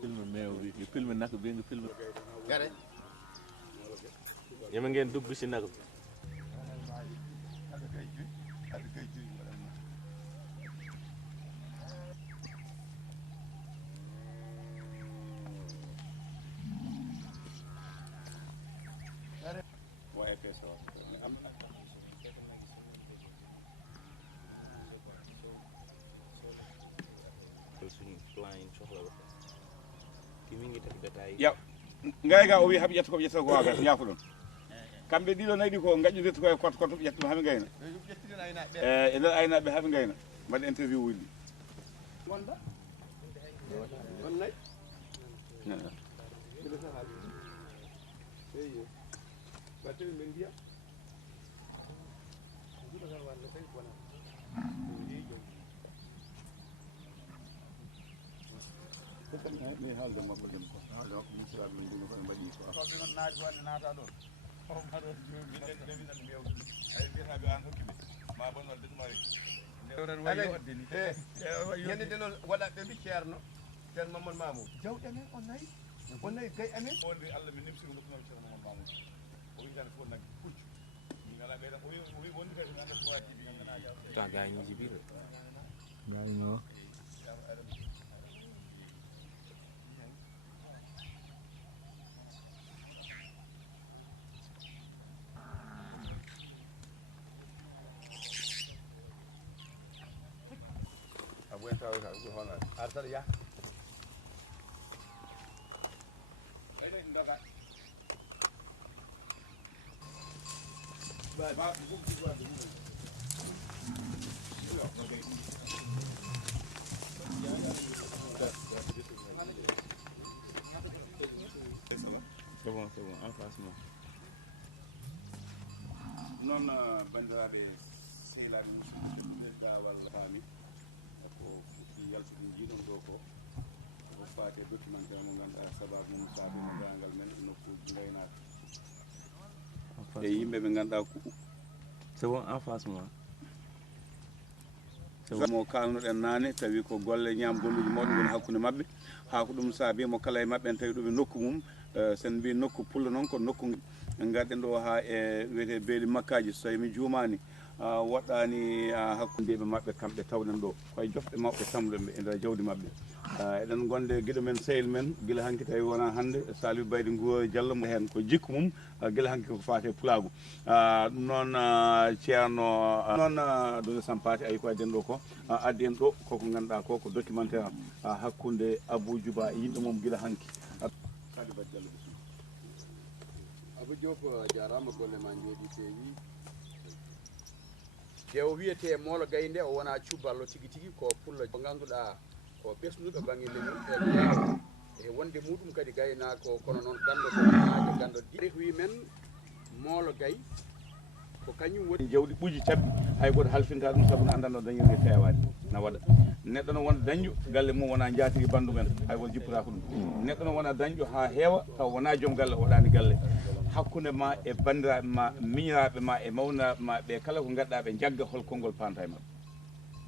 Filme meew bi filme nag bi nga filme gare ñeme ngeen dugg si nag bi ya ngayga o wi haɓe ƴetta koɓe ƴetta ko waga ñaako ɗon kamɓe ɗiɗo nayi ɗi ko gaƴƴudete koye koto koto ƴetta ɗum haɓe gayna e nder aynaaɓe haɓe gayna mbaɗi interview wulli gonɗa on nayi eyi batewi men mbiya mi haalde makko dem ko haalde makko misiraɓe men ndino koɓe mbaɗi ko soɓe noon naati wonde naata ɗon ay mbiyataɓe an hokkiɓe ma bonnol detumari ñande de noon waɗaɓe mbi ceerno ceerno mamadou mamoudou jawɗi amen on nayi gay amen wonde allah mi nemsiri gottunoon ceerno mamadou mamoudou o wi tan fof naggi puccu min ngala ɓeyɗan o wi wondi kadi mi anda so wajibi ta gañiji biɗo gaño artal ya c'est bon en face moi noon bandiraɓe sehilaɓe musidɓe walla faami ko yaltude jiiɗon ɗo ko ko faate documentaire mo ganduɗa sababu mum saabi mo gangal men nokkuji gaynaka e yimɓe ɓe ganduɗa ko c'est bon en face moi mo kalnuɗen nane tawi ko golle ñam golluji mawɗi goni hakkude mabɓe ha ko ɗum saabi mo kala e mabɓe en tawi ɗum e nokku mum sen mbi nokku pulla noon ko nokku garɗen ɗo ha e wiyete beeli makkaji so tawi mi juumani waɗɗani hakkudeɓe mabɓe kamɓe tawɗen ɗo koye jofɗe mawɓe tamɗenɓe e nder jawdi mabɓe eɗen gonde guiɗo men sehil men guila hanki tawi wona hande Salif Bayde Nguuro Diallo mo hen ko jikku mum guila hanki ko fate Pulaagu ɗum noon ceerno noon dode sampati ayi ko adden ɗo ko addi en ɗo koko ganduɗa ko ko documentaire hakkude Abou Djouba e yimɓe mum guila hanki Salif Bayde Diallo Abou Diop jarama golle ma jooɗi feewi te o wiyete moolo gaynde o wona cuballo tigui tigui ko pulla ko ganduɗa ko ɓesnuɗo banggue ndemol e wonde muɗum kadi gayna ko kono noon gando ko gando ɗi wi men moolo gay ko kañum woni jawdi ɓuuji cabbi hay goto halfinta ɗum saabu no andanno dañirde fewani na waɗa neɗɗo no wona dañƴo galle mum wona jaatigui bandum en hay goto jippata ko ɗum neɗɗo no wona dañƴo ha heewa taw wona joom galle waɗani galle hakkude ma e bandiraɓe ma miñiraɓe ma e mawniraɓe ma ɓe kala ko gadɗa ɓe jagga hol konngol panta e mabɓe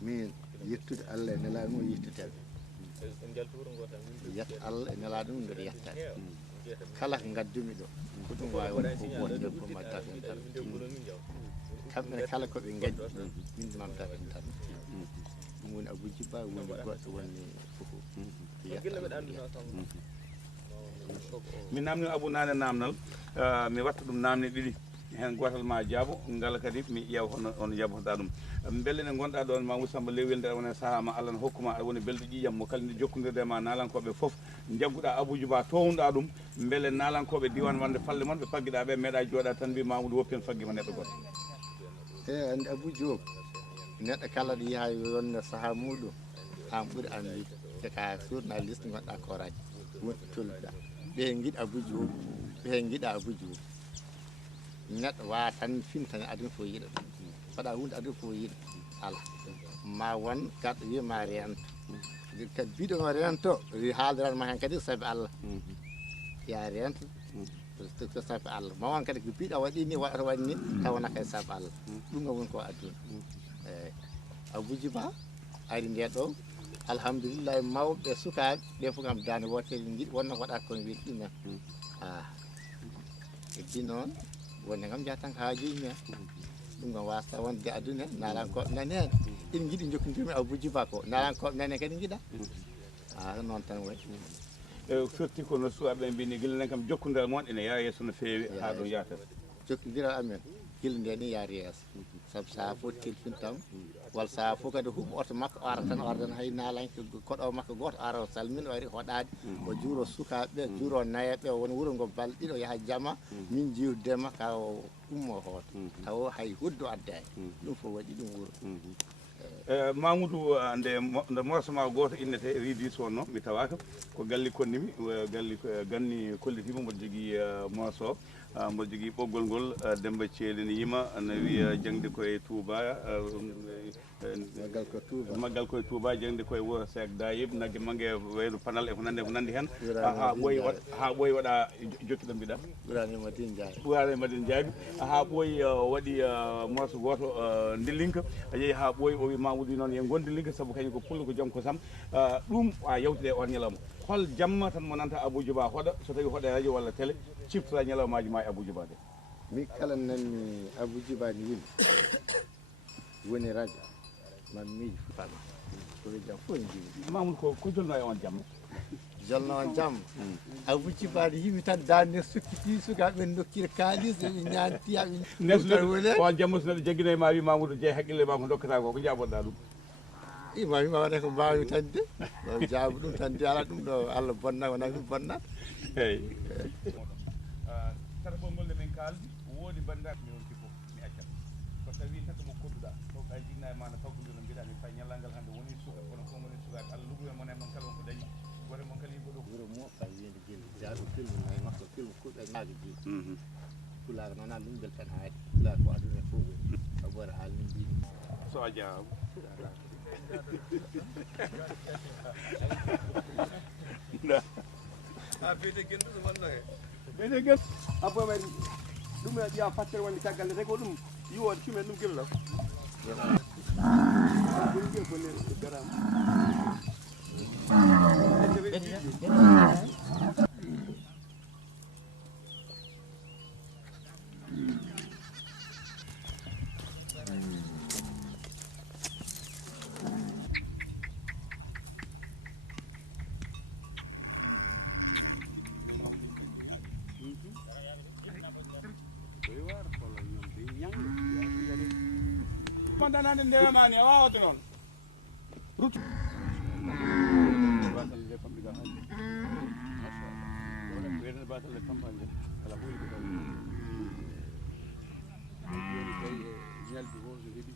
min yettude Allah e nelaɗo mum yettitede yetta Allah e nelaɗo mum mbeɗa yettade kala ko gaddumi ɗo ko ɗum wawi won ko won joggoma dafen tan kamɓene kala koɓe gaddi min ɗumam dafen tan ɗum woni Abou Djouba woni goɗɗo woni fofo mi namni Abou nane namdal mi watta ɗum namni ɗiɗi hen gotal ma jaabo ngal kadi mi ƴeewa hono jabotoɗa ɗum beele ne gonɗa ɗon ma Samba lewel nde wona saaha ma Allah ne hokkuma aɗa woni belɗo ƴiƴam mo kala nde jokkodirde ma nalankoɓe foof jagguɗa Abou Djouba townuɗa ɗum beele nalankoɓe diwan wonde falle moon ɓe pagguiɗa ɓe meeɗa jooɗa tan mbi Mamoudou woppi en faggima neɗɗo goto e andi Abou Diop neɗɗo kala ɗo yaaha yonde saaha muɗum an ɓuuri andi te ka journaliste gonɗa koraji wonɓe tolluɗa ɓe guiɗa Abou Diop ɓe guiɗa Abou Diop neɗɗo wawa tan fintane aduna fof yiiɗa ɗum waɗa hunde aduna fof yiiɗa ala ma won gaɗɗo wiyama rento kadi biɗoma rento haaldranma hen kadi saabi Allah ya rento to sabi Allah ma wan kadi ko biɗa waɗi ni waɗata waɗi ni tawana kay sabi Allah ɗum nga woni ko adduna eyyi Abuji Ba ari nde ɗo alhamdulillah mawɓe sukaɓe ɓe fof kam dande wotere jiiɗi wonno waɗa kono wiide ɗumen heddi noon wonde kam jata tan ko haajuji men ɗum kam wasta wonde aduna narankoɓe nani hen ina jiiɗi jokkodirmi Abuji Ba ko narankoɓe nani kadi jiiɗa noon tan wayi firti kono sukaɓe mbini guila nen kam jokkodiral moon ene yaa yeeso no feewi ha ɗo yatata jokkodiral amen guila nde ni yaari yeeso saabu saha fof telfintam walla saha fof kadi huɓ oto makko ara tan ora tan hay nalanke koɗo makko goto ara o salmina o ari hoɗade o juuro sukaɓeɓe juuro nayeɓe won wuuro ngo balɗiɗo yaaha jama min jiwdema ka ummo hoto taw hay huddo addani ɗum fof waɗi ɗum wuuro Mamoudou nde morsama goto innete ridi sonno mi tawaka ko galli konnimi galli ganni kollitima mboɗo jogui morso mboɗo jogui ɓoggol ngol Demba Thieli ne yima ne wiya jangde koye Touba maggal koye Touba jangde koye Wuro Sek Dayib naggue maggue wayno panal e ko nandi hen ha ɓooyi waɗa jokkiɗo mbiɗa ɓurani Madine Diaby ha ɓooyi waɗi morso goto ndillinka a yeehi ha ɓooyi o wi Mamoudou noon ye gondilinka saabu kañum ko pullo ko joom ko sam ɗum a yewtide on ñalawma hol jamma tan mo nanta Abuji Ba hoɗa so tawi hoɗe radio walla télé ciftora ñalawmaji ma e Abuji Ba de mi kala nanni Abuji Ba ni yimɓe woni radio man miiji fami ko wi jam fof ne jiwi Mamoudou ko jolno e on jamma jolno on jamma Abuji Ba ni yimɓe tan dande sukkiti sukaɓe dokkira kalis ɓe ñanti yaɓe nesno on jamma so neɗɗo jaggino e ma wi Mamoudou Dieye haqqille ma ko dokkata ko jaɓoɗa ɗum ma wima waɗa ko mbawi tan de o jaabu ɗum tan de ala ɗum ɗo Allah bonna wona min bonnat eyyi tata ɓolngol nde min kaldi woodi bandiraɓe mi wonti fof mi accat so tawi neɗɗo mo kodduɗa taw ka jigna e ma no faggude no mbiɗa mi fay ñallal ngal hannde woni suka kono ko woni sukaɓe Allah lugu e mon e mon kala wonko dañi goto mon kala yigo ɗo wuro mo ɓa wiyende guel jaaɗo film nayi makko film kuɗɗe naaga jiiɗi Pulaagu noon a lumbel tan haadi Pulaagu ko aduna fof woni abore haalni mbimi so a jarama biyete genduɗo wonno he ɓeyde gel abbo men ɗum e ƴiya fattere wonde caggal nde tawi ko ɗum yiwode cumen ɗum gel law gel bonne garama pandanade ndewemani a wawade noon rutu basalle famɗiga hande machallah wiyete basalle campagne ala huuli ko taw joni tawi e ñaldi o so heeɓi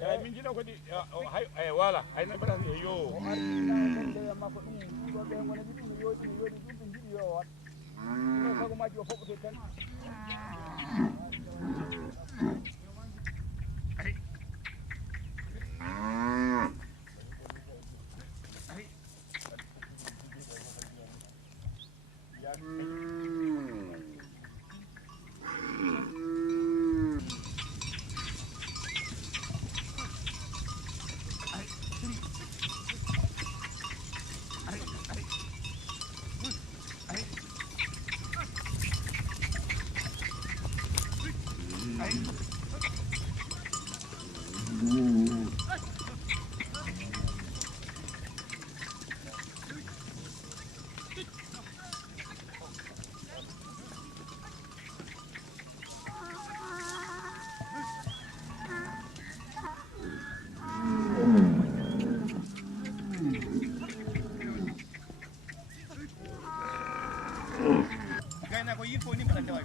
eyyi min jiiɗo kadi hay e voilà hayno mbaɗata e yo makko ɗum ɗiɗo ɓe gona ɗi ɗum no yooɗi ɗum ɓe jiiɗi yo wat ɗum sagomaji o foɓɓoto tan gayna ko yirfo ni mbaɗa ndewa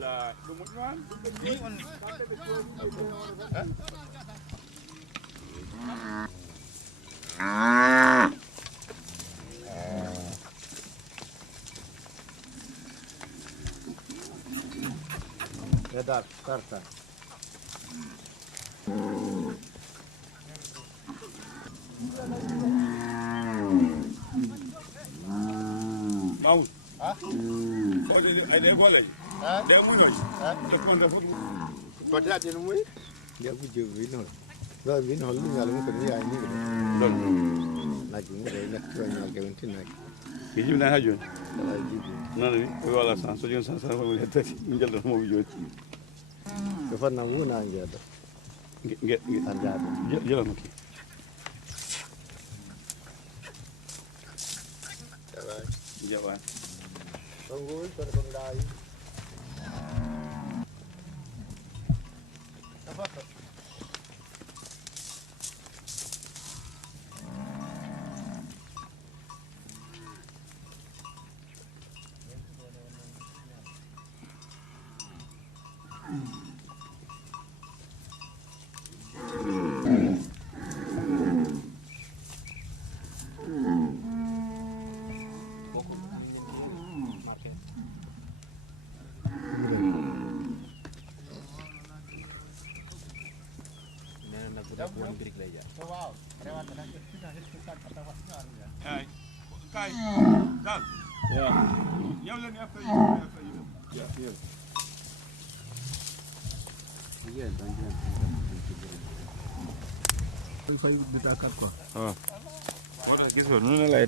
la ɗum moƴƴi ni on Hedat karta. Mahmoud. Ay de gole. De muy noy. De kon da fotu. Kota din muy. Dia bu jeu vino. Ba vino lu ngal mu ko ni ay ni. Don. Na ju mu na to nyal ke wontin na. Ki jimna ha jon. Ay jibi. Non ni ko wala san so jon san ko le tati. Ngel do mo joti. Ko fa na mu na ngado. Nge Anjado. jela no ki. Jawa. Tunggu terkendai. Apa tu? Wow, Ay. Kai. Dal. Yeah. Yow leen after you. Yeah. Wala gis nga nu la lay